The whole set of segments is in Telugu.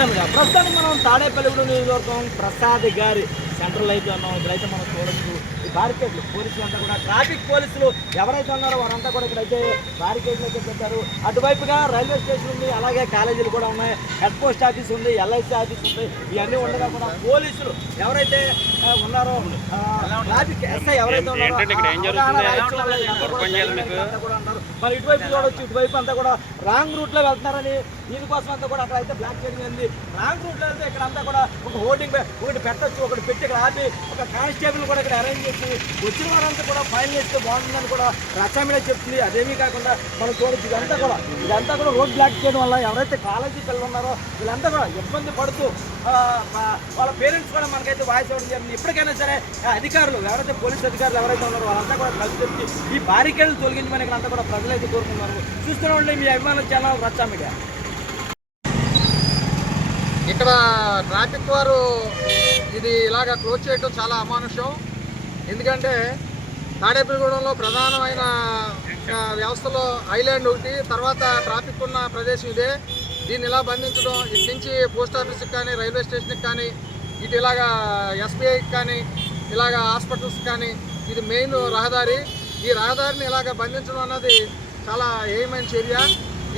రచ్చమిగా. ప్రస్తుతానికి మనం తాడేపల్లిగూడెం నియోజకవర్గం ప్రసాద్ గారి సెంట్రల్ అయితే ఉన్నాం. ఇక్కడైతే మనం చూడొచ్చు ఈ బారికేడ్లు పోలీసులు అంతా కూడా, ట్రాఫిక్ పోలీసులు ఎవరైతే ఉన్నారో వారంతా కూడా ఇక్కడైతే బారికేడ్లు అయితే పెట్టారు. అటువైపుగా రైల్వే స్టేషన్ ఉంది, అలాగే కాలేజీలు కూడా ఉన్నాయి, హెడ్ పోస్ట్ ఆఫీస్ ఉంది, ఎల్ఐసి ఆఫీస్ ఉంది. ఇవన్నీ ఉండగా కూడా పోలీసులు ఎవరైతే ఉన్నారో ట్రాఫిక్ ఎస్ఐ ఎవరైతే ఉన్నారో మరి ఇటువైపు చూడొచ్చు. ఇటువైపు అంతా కూడా రాంగ్ రూట్ లో వెళ్తున్నారని దీనికోసం అంతా కూడా అక్కడ అయితే బ్లాక్ చేయడం జరిగింది. రాంగ్ రూట్ లో వెళ్తే ఇక్కడ అంతా కూడా ఒక హోర్డింగ్ ఒకటి పెట్టచ్చు, ఒకటి పెట్టి ఇక్కడ ఆపి ఒక కానిస్టేబుల్ కూడా ఇక్కడ అరేంజ్ చేసి వచ్చిన వారంతా కూడా ఫైన్ చేస్తే బాగుంటుందని కూడా రచ్చమిగా చెప్తుంది. అదేమీ కాకుండా మనం చూడొచ్చు ఇదంతా కూడా రోడ్ బ్లాక్ చేయడం వల్ల ఎవరైతే కాలేజీ పిల్లలు ఉన్నారో వీళ్ళంతా కూడా ఇబ్బంది పడుతూ వాళ్ళ పేరెంట్స్ కూడా మనకైతే వాయిస్ ఇవ్వడం జరిగింది. ఇప్పటికైనా సరే అధికారులు ఎవరైతే పోలీస్ అధికారులు ఎవరైతే ఉన్నారో వాళ్ళంతా కూడా కలిసి వచ్చి ఈ బారికేడ్లు తొలగించమని ఇక్కడంతా కూడా ప్రజలైతే కోరుకున్నారు. చూస్తూనే ఉండే మీ అభిమానుల ఛానల్ రచ్చమిగా. ఇక్కడ ట్రాఫిక్ వారు ఇది ఇలాగ క్లోజ్ చేయడం చాలా అమానుషం. ఎందుకంటే తాడేపల్లిగూడెంలో ప్రధానమైన వ్యవస్థలో ఐలాండ్ ఒకటి, తర్వాత ట్రాఫిక్ ఉన్న ప్రదేశం ఇదే. దీన్ని ఇలా బంధించడం, ఇటు నుంచి పోస్ట్ ఆఫీస్కి కానీ రైల్వే స్టేషన్కి కానీ, ఇటు ఇలాగా ఎస్బీఐకి కానీ, ఇలాగ హాస్పిటల్స్కి కానీ ఇది మెయిన్ రహదారి. ఈ రహదారిని ఇలాగ బంధించడం అన్నది చాలా హేయమైన చర్య.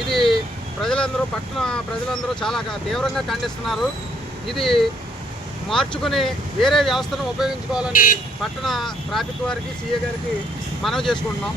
ఇది ప్రజలందరూ, పట్టణ ప్రజలందరూ చాలా తీవ్రంగా ఖండిస్తున్నారు. ఇది మార్చుకుని వేరే వ్యవస్థను ఉపయోగించుకోవాలని పట్టణ ట్రాఫిక్ వారికి, సీఏ గారికి మనవి చేసుకుంటున్నాం.